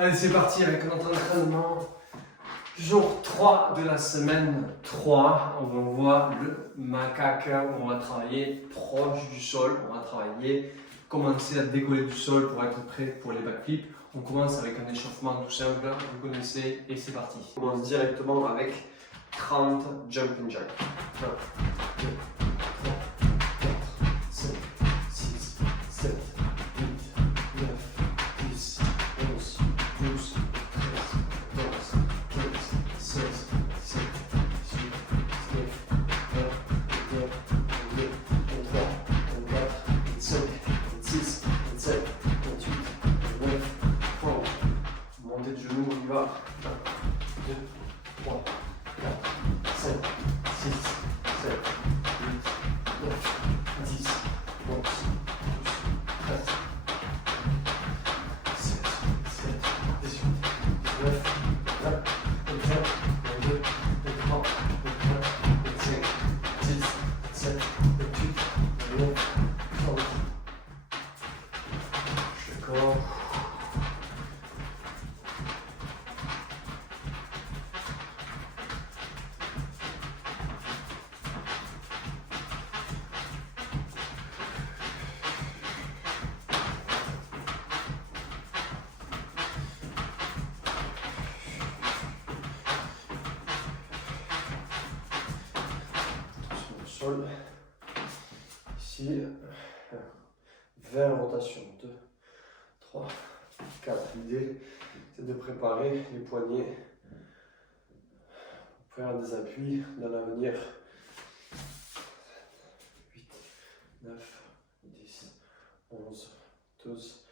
Allez, c'est parti avec notre entraînement. Jour 3 de la semaine 3. On va voir le macaque. On va travailler proche du sol. On va travailler, commencer à décoller du sol pour être prêt pour les backflips. On commence avec un échauffement tout simple. Vous connaissez et c'est parti. On commence directement avec 30 jumping jacks. 1, 2, 3, 4, 5, 6, 7, 8, 9, 10, 11, 12, 13, 14, 15, 16, 17, 18, 19, 20, 21, 22, 23, 24, 25, 26, 27, 28, 29, 30. Montée de genoux, on y va. 1, 2, 3, 4, 5, 6, 7, 8, 9, 10, 11, 12, 13, 16, 17, 18, 19, 20, 21, 22, 23, 24, 25, 26, 27, 28, 29, 30. D'accord. Sur le sol. Ici, 20 rotations. 2, 3, 4. L'idée, c'est de préparer les poignets pour faire des appuis dans l'avenir. 8, 9, 10, 11, 12,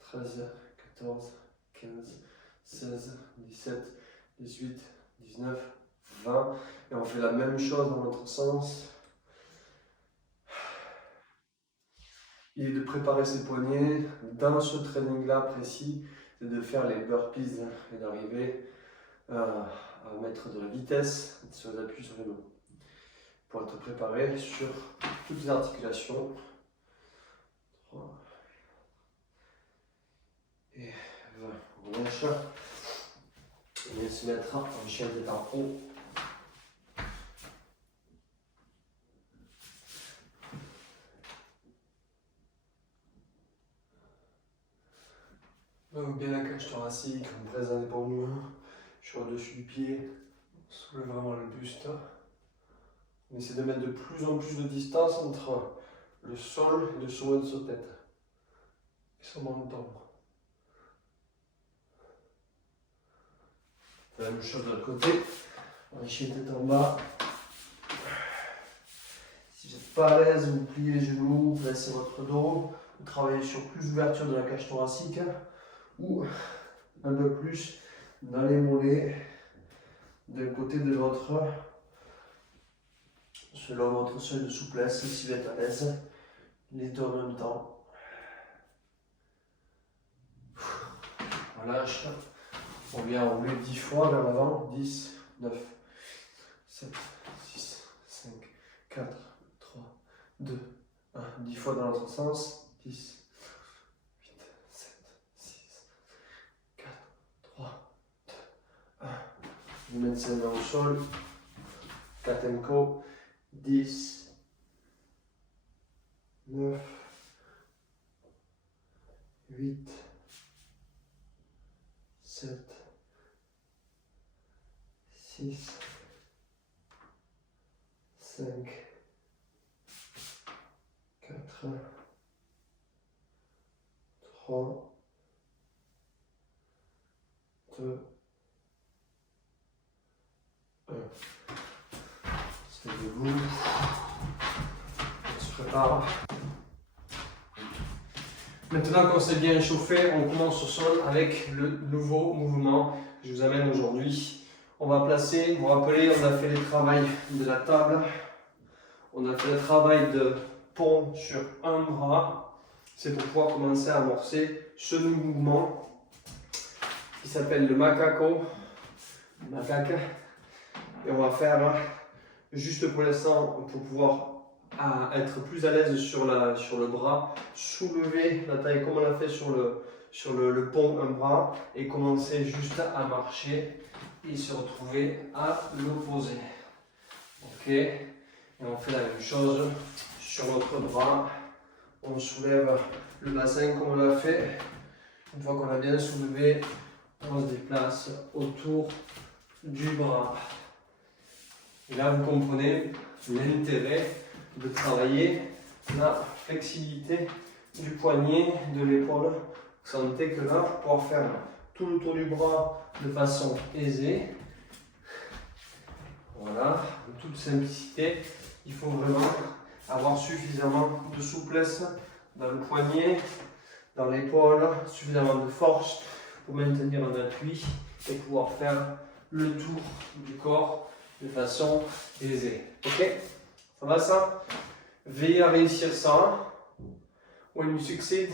13, 14, 15, 16, 17, 18, 19, 20. Et on fait la même chose dans l'autre sens. Il est de préparer ses poignets dans ce training-là précis, c'est de faire les burpees et d'arriver à mettre de la vitesse sur les appuis sur les dos pour être préparé sur toutes les articulations. 3 et 20. On lâche. On vient se mettre en chien tête en haut. Donc bien la cage thoracique, on presse les épaules sur le dessus du pied, on soulève vraiment le buste. On essaie de mettre de plus en plus de distance entre le sol et le sommet de sa tête et son menton. La même chose de l'autre côté, on va chier tête en bas. Si vous n'êtes pas à l'aise, vous pliez les genoux, vous placez votre dos, vous travaillez sur plus d'ouverture de la cage thoracique ou un peu plus dans les mollets d'un côté de l'autre, selon votre seuil de souplesse. Si vous êtes à l'aise, les deux en même temps. On lâche, on vient rouler 10 fois vers l'avant. 10, 9, 7, 6, 5, 4, 3, 2, 1. 10 fois dans l'autre sens. 10, 8, 7, 6, 4, 3, 2, 1. Vous mettez ses mains au sol. 4 tempo. 10, 9, 8, 7, 6, 5, 4, 3, 2, 1. C'est debout. On se prépare. Maintenant qu'on s'est bien échauffé, on commence au sol avec le nouveau mouvement que je vous amène aujourd'hui. On va placer, vous vous rappelez, on a fait le travail de la table. On a fait le travail de pont sur un bras. C'est pour pouvoir commencer à amorcer ce nouveau mouvement qui s'appelle le macaque. Et on va faire juste pour l'instant pour pouvoir être plus à l'aise sur le bras, soulever la taille comme on l'a fait sur sur le pont un bras et commencer juste à marcher et se retrouver à l'opposé. Ok, et on fait la même chose sur l'autre bras. On soulève le bassin comme on l'a fait. Une fois qu'on a bien soulevé, on se déplace autour du bras. Et là, vous comprenez l'intérêt de travailler la flexibilité du poignet, de l'épaule. Vous sentez que là, pour pouvoir faire tout le tour du bras de façon aisée, voilà, en toute simplicité, il faut vraiment avoir suffisamment de souplesse dans le poignet, dans l'épaule, suffisamment de force pour maintenir un appui et pouvoir faire le tour du corps de façon aisée. Ok? Ça va ça? Veillez à réussir ça. When you succeed,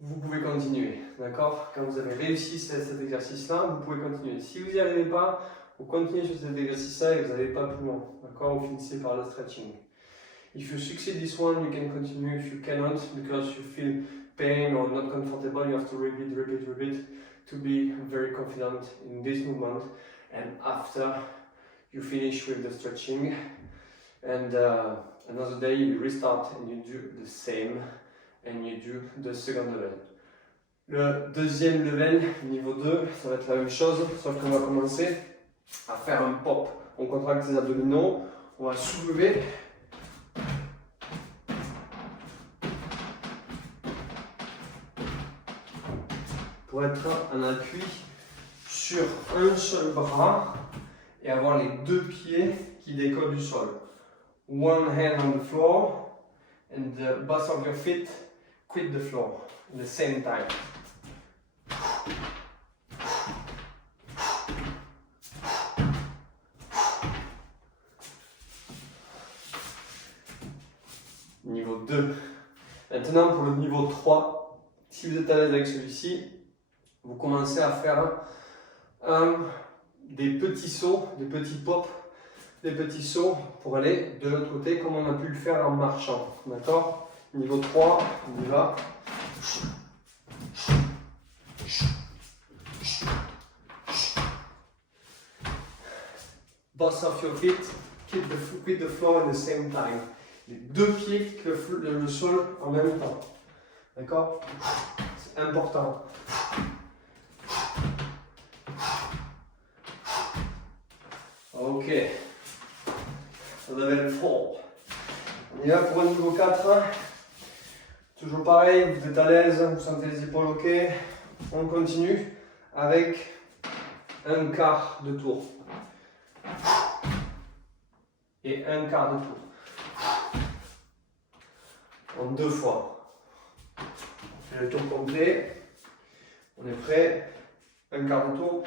vous pouvez continuer. D'accord? Quand vous avez réussi cet exercice-là, vous pouvez continuer. Si vous n'y arrivez pas, vous continuez sur cet exercice-là et vous n'allez pas plus loin. D'accord? Vous finissez par le stretching. If you succeed this one, you can continue. If you cannot, because you feel pain or not comfortable, you have to repeat to be very confident in this movement. And after you finish with the stretching, and another day you restart and you do the same, and you do the second level. Le deuxième level, niveau 2, ça va être la même chose, sauf qu'on va commencer à faire un pop. On contracte les abdominaux, on va soulever. Pour être en appui sur un seul bras et avoir les deux pieds qui décollent du sol. One hand on the floor and the bottom of your feet quit the floor at the same time. Niveau 2. Maintenant pour le niveau 3, si vous êtes à l'aise avec celui-ci, vous commencez à faire des petits sauts, des petits pops, des petits sauts pour aller de l'autre côté comme on a pu le faire en marchant. D'accord? Niveau 3, on y va. Both of your feet quit the floor at the same time. Les deux pieds quittent le sol en même temps. D'accord? C'est important. Ok. Level 4. On y va pour un niveau 4. Toujours pareil, vous êtes à l'aise, vous sentez les épaules ok. On continue avec un quart de tour. Et un quart de tour. En 2 fois. On fait le tour complet. On est prêt. Un quart de tour.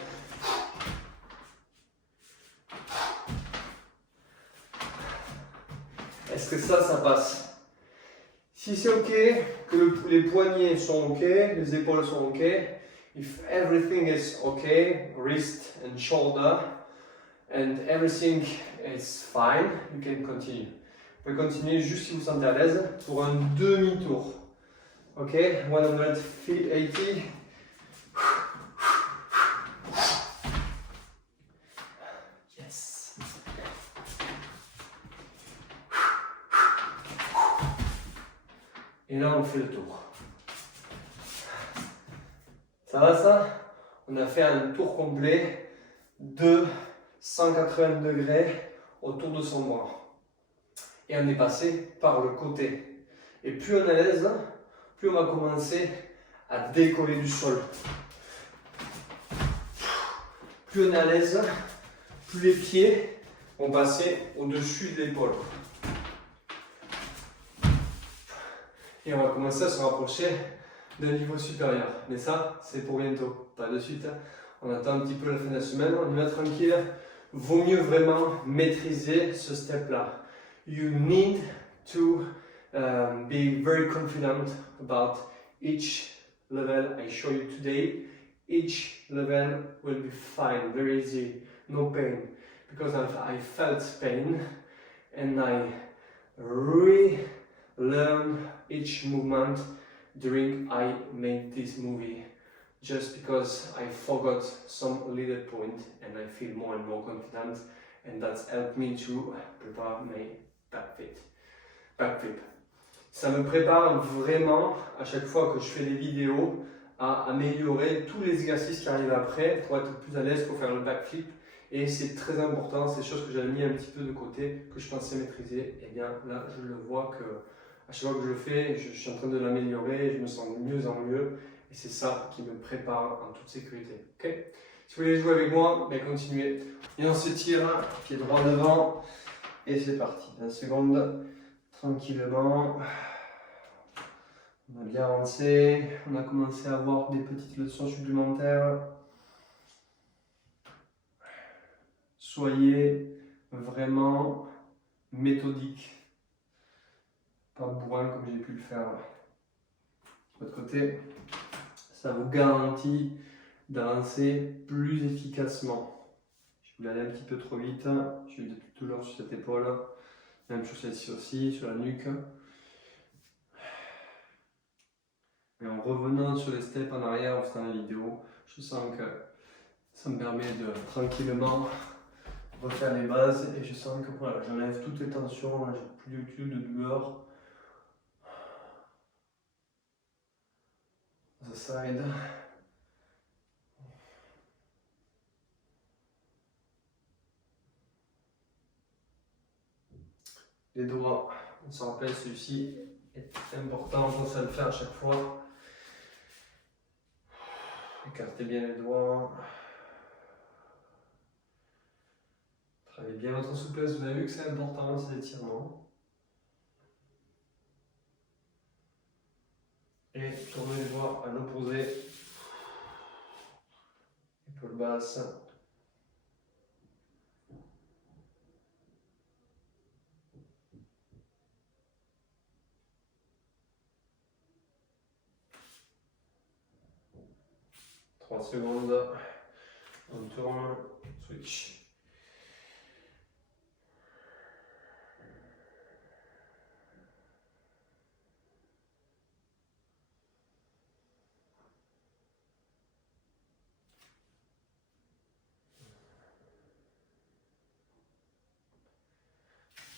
Est-ce que ça passe? Si c'est ok, que les poignets sont ok, les épaules sont ok, if everything is ok, wrist and shoulder, and everything is fine, you can continue. Vous pouvez continuer juste si vous vous sentez à l'aise pour un demi-tour. Ok, 180. Yes. Et là, on fait le tour. Ça va ça? On a fait un tour complet de 180 degrés autour de son bras. Et on est passé par le côté. Et plus on est à l'aise, plus on va commencer à décoller du sol. Plus on est à l'aise, plus les pieds vont passer au-dessus de l'épaule. Et on va commencer à se rapprocher d'un niveau supérieur. Mais ça, c'est pour bientôt, pas de suite. On attend un petit peu la fin de la semaine, on y va tranquille. Vaut mieux vraiment maîtriser ce step-là. You need to be very confident about each level I show you today. Each level will be fine, very easy, no pain. Because I felt pain and I relearn each movement during I made this movie, just because I forgot some little point and I feel more and more confident, and that's helped me to prepare my backflip. Ça me prépare vraiment à chaque fois que je fais des vidéos à améliorer tous les exercices qui arrivent après pour être plus à l'aise pour faire le backflip. Et c'est très important, c'est des choses que j'avais mis un petit peu de côté, que je pensais maîtriser. Et bien là, je le vois que à chaque fois que je le fais, je suis en train de l'améliorer, je me sens de mieux en mieux. Et c'est ça qui me prépare en toute sécurité. Okay, si vous voulez jouer avec moi, ben continuez. Et on se tire, pied droit devant. Et c'est parti. 20 secondes, tranquillement. On a bien avancé. On a commencé à avoir des petites leçons supplémentaires. Soyez vraiment méthodique. Pas bourrin comme j'ai pu le faire de l'autre côté. Ça vous garantit d'avancer plus efficacement. Je voulais aller un petit peu trop vite. Je suis toujours sur cette épaule. Même chose ici aussi, sur la nuque. Et en revenant sur les steps en arrière au sein de la vidéo, je sens que ça me permet de tranquillement refaire les bases et je sens que voilà, j'enlève toutes les tensions, j'ai plus du tout de douleur. Ça aide. Les doigts, on s'en rappelle, celui-ci est important, on pense à le faire à chaque fois. Écartez bien les doigts. Travaillez bien votre souplesse, vous avez vu que c'est important ces étirements. Et tournez les doigts à l'opposé. Épaule basse. Secondes, on tourne, switch.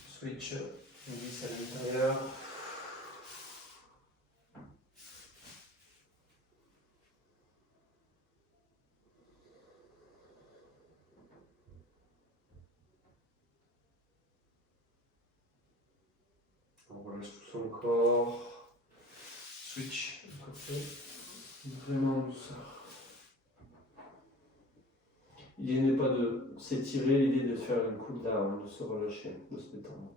Switch, on glisse à l'intérieur. On relâche tout son corps. Switch de côté. Vraiment douceur. L'idée n'est pas de s'étirer, l'idée est de faire un cool down, de se relâcher, de se détendre.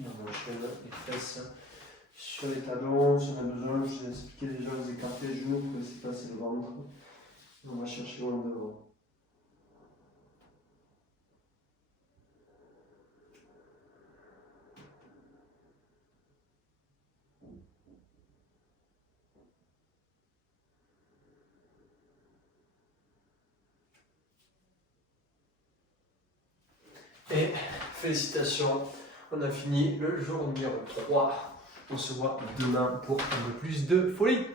Et on enchaîne les fesses sur les talons. Si on a besoin, je vous ai expliqué déjà, vous écartez les genoux pour laisser passer le ventre. On va chercher loin devant. Et félicitations, on a fini le jour numéro 3. On se voit demain pour un peu plus de folie.